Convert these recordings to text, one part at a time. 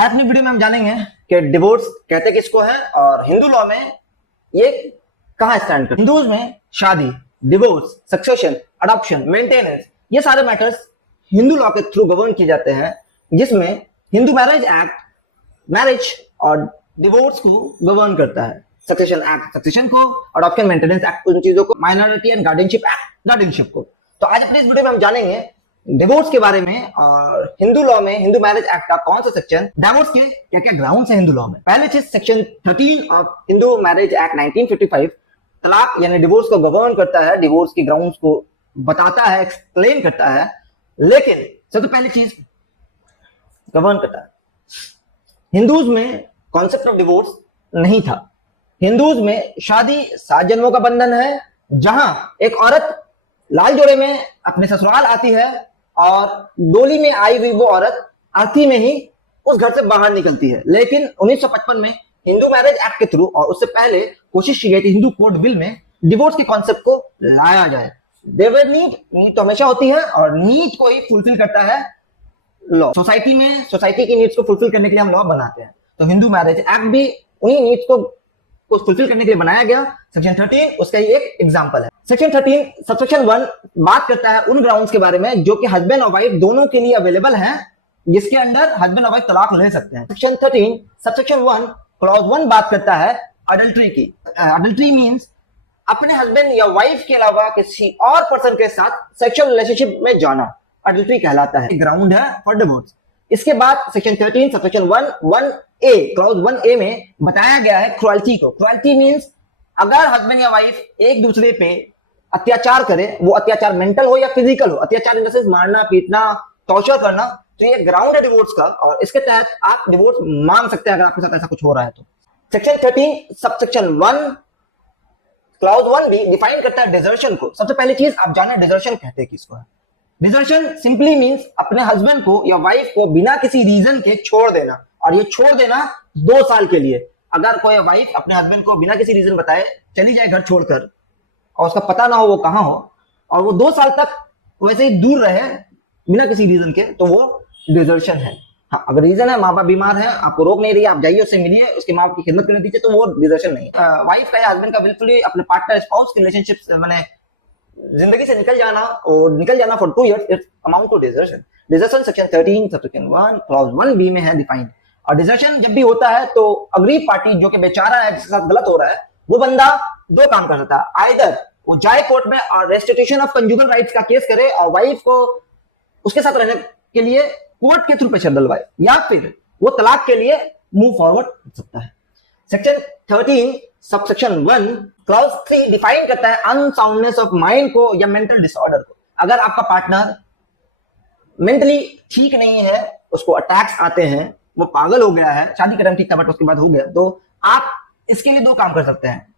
आज अपनी वीडियो में हम जानेंगे कि डिवोर्स कहते किसको है और हिंदू लॉ में ये कहाँ स्टैंड करता है। हिंदूज में शादी, डिवोर्स, सक्सेशन, अडॉप्शन, मेंटेनेंस ये सारे मैटर्स हिंदू लॉ के थ्रू गवर्न किए जाते हैं, जिसमें हिंदू मैरिज एक्ट मैरिज और डिवोर्स को गवर्न करता है, सक्सेशन एक्ट सक्सेशन को, अडॉप्शन मेंटेनेंस एक्ट उन चीजों को, minority and guardianship act guardianship को। तो आज अपने इस वीडियो में हम जानेंगे डिवोर्स के बारे में और हिंदू लॉ में हिंदू मैरिज एक्ट का कौन सा सेक्शन, डिवोर्स के क्या क्या ग्राउंड्स हैं हिंदू लॉ में। पहले चीज section 13 of Hindu marriage act 1955 तलाक यानी डिवोर्स को गवर्न करता है, डिवोर्स के ग्राउंड्स को बताता है, एक्सप्लेन करता है। लेकिन सबसे पहली चीज गवर्न करता है, हिंदूज में कॉन्सेप्ट ऑफ डिवोर्स नहीं था। हिंदूज में शादी 7 जन्मों का बंधन है, जहां एक औरत लाल जोड़े में अपने ससुराल आती है और डोली में आई हुई वो औरत अर्थी में ही उस घर से बाहर निकलती है। लेकिन 1955 में हिंदू मैरिज एक्ट के थ्रू और उससे पहले कोशिश की गई थी हिंदू कोड बिल में डिवोर्स के कॉन्सेप्ट को लाया जाए। देवर नीड तो हमेशा होती है और नीड को ही फुलफिल करता है लॉ। सोसाइटी में सोसाइटी की नीड्स को फुलफिल करने के लिए हम लॉ बनाते हैं, तो हिंदू मैरिज एक्ट भी उन्हीं नीड्स को फुलफिल करने के लिए बनाया गया। सेक्शन 13 उसका ही एक एग्जांपल है। सेक्शन 13 सबसेक्शन 1 बात करता है उन ग्राउंड्स के बारे में जो कि हस्बैंड और वाइफ दोनों के लिए अवेलेबल हैं, जिसके अंडर हस्बैंड और वाइफ तलाक ले सकते हैं। सेक्शन 13 सबसेक्शन 1 क्लॉज 1 बात करता है अडल्ट्री की। अडल्ट्री मींस अपने हस्बैंड या वाइफ के अलावा किसी और पर्सन के साथ सेक्सुअल रिलेशनशिप में जाना अडल्ट्री कहलाता है, ग्राउंड है फॉर डिवोर्स। इसके बाद सेक्शन 13 सबसेक्शन 1 क्लॉज 1A में बताया गया है क्रुएल्टी को। क्रुएल्टी मींस अगर हस्बैंड या वाइफ एक दूसरे पे अत्याचार करे, वो अत्याचार मेंटल हो या फिजिकल हो, अत्याचार इन द सेंस मारना, पीटना, टॉर्चर करना, तो ये ग्राउंड है डिवोर्स का और इसके तहत आप डिवोर्स मांग सकते हैं अगर आपके साथ ऐसा कुछ हो रहा है तो। सेक्शन 13 सबसेक्शन 1 क्लॉज 1 भी डिफाइन करता है डिजर्शन को। सबसे पहली चीज आप जाने डिजर्शन कहते हैं किसको है। डिजर्शन सिंपली मींस अपने हस्बैंड को या वाइफ को बिना किसी रीजन के छोड़ देना, और ये छोड़ देना 2 साल के लिए। अगर कोई वाइफ अपने हस्बैंड को बिना किसी रीजन बताए चली जाए घर छोड़कर और उसका पता ना हो वो कहां हो और वो 2 साल तक वैसे ही दूर रहे बिना किसी रीजन के, तो वो डिजर्शन है। हाँ, अगर रीजन है माँ बाप बीमार है, आपको रोक नहीं रही, आप जाइए उससे मिलिए, उसके माँ बाप की खिदमत करने दीजिए, तो वो डिजर्शन नहीं है। वाइफ का या हस्बैंड का बिल्कुल अपने पार्टनर स्पाउस की रिलेशनशिप मैंने जिंदगी से निकल जाना for 2 years it's amount to desertion. Desertion section 13 subsection 1 clause 1B में है डिफाइंड। और डिजर्शन जब भी होता है तो अग्री पार्टी जो कि बेचारा है, जिसके साथ गलत हो रहा है, वो बंदा 2 काम कर सकता है। आइदर वो जाए कोर्ट में और रेस्टिट्यूशन ऑफ कंजुगल राइट्स का केस करे और वाइफ को उसके साथ रहने के लिए कोर्ट के थ्रू प्रेशर डलवाए, या फिर वो तलाक के लिए मूव फॉरवर्ड कर सकता है। सेक्शन 13 सबसेक्शन 1 क्लॉज 3 डिफाइन करता है अनसाउंडनेस ऑफ माइंड को या मेंटल डिसऑर्डर को। अगर आपका पार्टनर मेंटली ठीक नहीं है, उसको अटैक्स आते हैं, वो पागल हो गया है, शादी का टाइम ठीक था बट उसके बाद हो गया, तो आप इसके लिए 2 काम कर सकते हैं।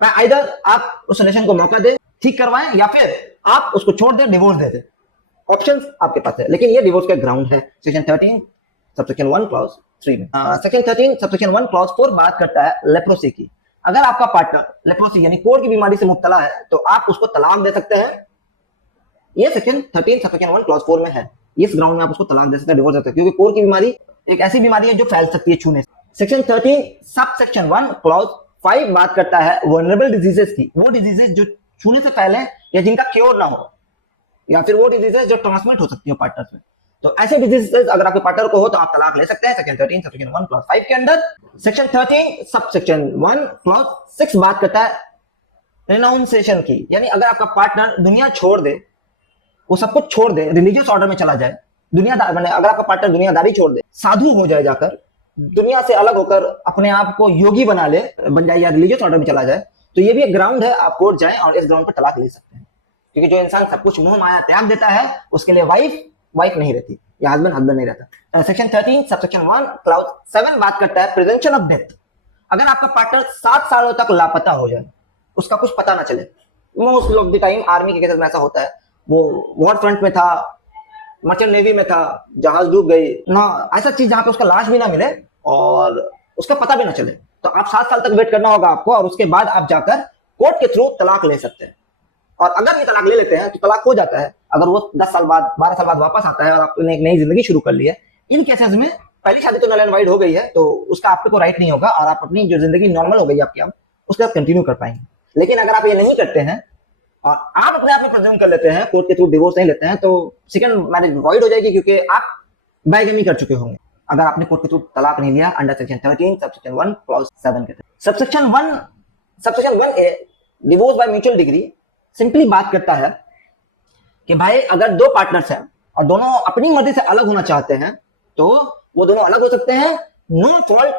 आइदर आप उस रिलेशन को मौका दे, ठीक करवाएं, या फिर आप उसको छोड़ दे, डिवोर्स दे दे। ऑप्शंस आपके पास है, लेकिन ये डिवोर्स का ग्राउंड है सेक्शन 13 सबसेक्शन 1 क्लॉज 3 में। सेक्शन 13 सबसेक्शन 1 क्लॉज 4 बात करता है लेप्रोसी की। अगर आपका पार्टनर लेप्रोसी यानी कोढ़ की बीमारी से मुब्तला है तो आप उसको तलाक दे सकते हैं। ये सेक्शन 13 सबसेक्शन 1 क्लॉज 4 में है। इस ग्राउंड में आप उसको तलाक दे सकते हैं, डिवोर्स दे सकते हैं, क्योंकि कोढ़ की बीमारी एक ऐसी बीमारी है जो फैल सकती है छूने से। सेक्शन 13 सबसेक्शन 1 क्लॉज 5 बात करता है वल्नरेबल डिजीजेस की। वो डिजीजेस जो छूने से फैले या जिनका क्योर ना हो, या फिर वो डिजीजेस जो ट्रांसमिट हो सकती है पार्टनर्स में, तो ऐसे डिजीजेस अगर आपके पार्टनर को हो तो आप तलाक ले सकते हैं सेक्शन 13 सबसेक्शन 1 क्लॉज 5 के अंडर। सेक्शन 13 सबसेक्शन 1 क्लॉज 6 बात करता है रिनाउंसिएशन की, यानी अगर आपका पार्टनर दुनिया छोड़ दे, वो सब कुछ छोड़ दे, रिलीजियस ऑर्डर में चला जाए, दुनियादार बने, अगर आपका पार्टनर दुनियादारी छोड़ दे, साधु हो जाए, जाकर दुनिया से अलग होकर अपने आप को योगी बन जाए या रिलीजियस ऑर्डर में चला जाए, तो ये भी एक ग्राउंड है, आप कोर्ट जाएं और इस ग्राउंड पर तलाक ले सकते हैं। क्योंकि जो इंसान सब कुछ मोह माया त्याग देता है उसके लिए वाइफ नहीं रहती या हस्बैंड नहीं रहता। सेक्शन 13 सबसेक्शन 1 क्लॉज 7 बात करता है प्रिवेंशन ऑफ डेथ। अगर आपका पार्टनर 7 सालों तक लापता हो जाए, उसका कुछ पता ना चले, most of the time army के केसेस में ऐसा होता है, वो वॉर फ्रंट में था, मर्चेंट नेवी में था, जहाज डूब गई ना, ऐसा चीज जहां पे उसका लाश भी ना मिले और उसका पता भी ना चले, तो आप 7 साल तक वेट करना होगा आपको, और उसके बाद आप जाकर कोर्ट के थ्रू तलाक ले सकते हैं। और अगर ये तलाक ले लेते हैं तो तलाक हो जाता है। अगर वो 10 साल बाद 12 साल बाद वापस आता है और आपने एक नई जिंदगी शुरू कर ली है, इन केसेस में पहली शादी तो नल एंड वाइड हो गई है, तो उसका आपको राइट नहीं होगा और आप अपनी जो जिंदगी नॉर्मल हो गई आपकी, आप उसके साथ कंटिन्यू कर पाएंगे। लेकिन अगर आप ये नहीं करते हैं और आप अपने आप में प्रेज्यूम कर लेते हैं, कोर्ट के थ्रू डिवोर्स नहीं लेते हैं, तो सेकंड मैरिज वॉइड हो जाएगी, क्योंकि आप बाइगमी कर चुके होंगे अगर आपने कोर्ट के थ्रू तलाक नहीं लिया अंडर सेक्शन 13 सबसेक्शन 1 क्लॉज 7 के तहत। Subsection 1 A divorce by mutual degree simply बात करता है कि भाई अगर दो पार्टनर्स हैं और दोनों अपनी मर्जी से अलग होना चाहते हैं, तो वो दोनों अलग हो सकते हैं नो फॉल्ट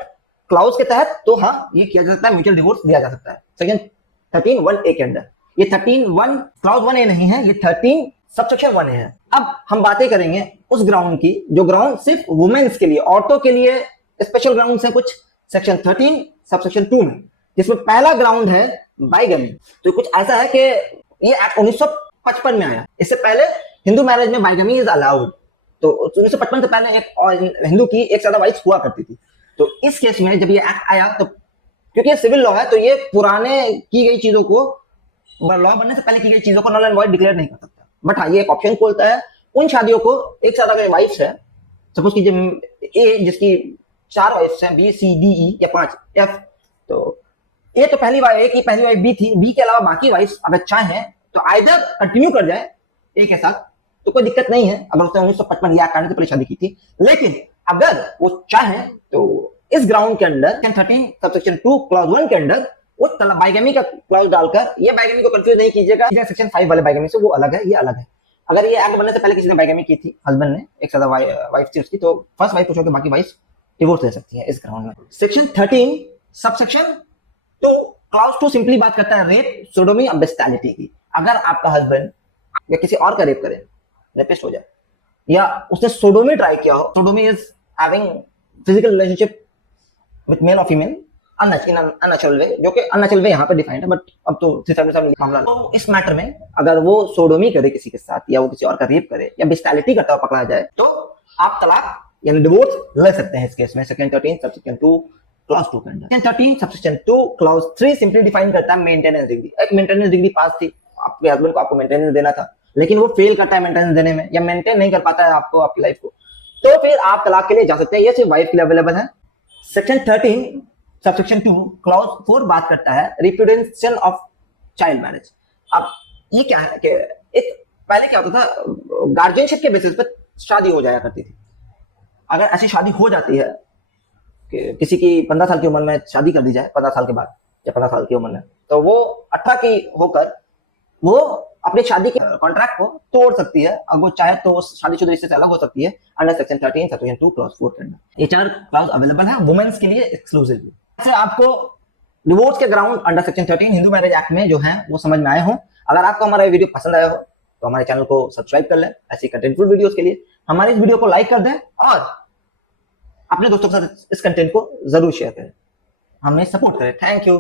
क्लाउज के तहत। तो हाँ, ये किया जा सकता है, म्यूचुअल डिवोर्स दिया जा सकता है सेक्शन 13(1)(a) के अंदर। ये 13(1) क्लाउज 1A नहीं है, ये 13 सबसेक्शन 1A है। अब हम बातें करेंगे उस ग्राउंड की जो ग्राउंड सिर्फ वुमेन्स के लिए, औरतों के लिए स्पेशल ग्राउंड है कुछ सेक्शन 13 सबसेक्शन 2 में, जिसमें पहला ग्राउंड है बाइगमी। तो कुछ ऐसा है कि ये एक्ट 1955 में आया, इससे पहले हिंदू मैरिज में बाइगमी इज अलाउड। तो 1955 से पहले एक हिंदू की एक ज्यादा वाइफ हुआ करती थी। तो इस केस में जब ये एक्ट आया, तो क्योंकि ये सिविल लॉ है, तो ये पुराने की गई चीजों को, लॉ बनने से पहले की गई चीजों को नल एंड वॉइड डिक्लेयर नहीं कर सकता। बट हाँ, ये एक ऑप्शन खोलता है उन शादियों को, एक साथ अगर वाइफ्स है, सपोज की ए जिसकी 4 वाइफ्स हैं, बी सी डी ई या 5 एफ, तो ए तो पहली वाइफ, ए की पहली वाइफ बी थी, बी के अलावा बाकी वाइफ्स अगर चाहें तो आइदर कंटिन्यू कर जाए ए के साथ, तो कोई दिक्कत नहीं है अगर उसने 1955 या करने से पहले शादी की थी। लेकिन अगर वो चाहें तो इस ग्राउंड के अंडर 13 सबसेक्शन 2 क्लॉज 1 के अंडर वो बाइगमी का क्लॉज डालकर, ये बाइगमी को कंफ्यूज नहीं कीजिएगा, सेक्शन 5 वाले बाइगमी से वो अलग है, ये अलग है। अगर ये एक्ट बनने से पहले किसी ने बाइगमी की थी, हस्बैंड ने, एक साथ वाइफ थी उसकी, तो फर्स्ट वाइफ पूछो कि बाकी वाइफ डिवोर्स ले सकती है इस ग्राउंड में। सेक्शन 13 सबसेक्शन 2 क्लॉज 2 सिंपली बात करता है रेप, सोडोमी और बेस्टालिटी की। अगर आपका हस्बैंड या किसी और का रेप करे, रेपिस्ट हो जाए, या उसने सोडोमी ट्राई किया हो, sodomy is having physical relationship with male और फीमेल अननेचुरल वे, जो कि अननेचुरल वे यहाँ पे डिफाइंड है, बट अब तो 377 मामला। तो इस मैटर में अगर वो सोडोमी करे किसी के साथ, या वो किसी और का रेप करे, या बेस्टालिटी करता हुआ पकड़ा जाए, तो आप तलाक यानी डिवोर्स ले सकते हैं इस केस में सेक्शन 13 सबसेक्शन 2 क्लॉज 2 के अंदर। Section 13 subsection 2 clause 3 simply define करता है मेंटेनेंस डिग्री। एक मेंटेनेंस डिग्री पास थी, आपके हस्बैंड को आपको मेंटेनेंस देना था, लेकिन वो फेल करता है मेंटेनेंस देने में, या मेंटेन नहीं कर पाता है आपको आपकी लाइफ को, तो फिर आप तलाक के लिए जा सकते हैं। ये सिर्फ वाइफ के लिए अवेलेबल है। सेक्शन 13 सबसेक्शन 2 क्लॉज 4 बात करता है रिप्यूडिएशन ऑफ चाइल्ड मैरिज। अब ये क्या है कि एक पहले क्या होता था, गार्जियनशिप के बेसिस पर शादी हो जाया करती थी। अगर ऐसी शादी हो जाती है कि किसी की 15 साल की उम्र में शादी कर दी जाए, 15 साल के बाद या 15 साल की उम्र में, तो वो 18 की होकर वो अपनी शादी के कॉन्ट्रैक्ट को तोड़ सकती है, अगर वो चाहे तो शादीशुदा रिश्ते से अलग हो सकती है अंडर सेक्शन 13 सबसेक्शन 2 क्लॉज 4 के अंदर। ये 4 क्लॉज अवेलेबल है वुमेन्स के लिए एक्सक्लूसिवली। ऐसे आपको डिवोर्स के ground under section 13 Hindu marriage act में जो है वो समझ में आए हो। अगर आपको हमारा वीडियो पसंद आया हो तो हमारे चैनल को सब्सक्राइब कर लें ऐसी कंटेंटफुल वीडियोस के लिए। हमारे इस वीडियो को लाइक कर दें और अपने दोस्तों के साथ इस कंटेंट को जरूर शेयर करें, हमें सपोर्ट करें। Thank you.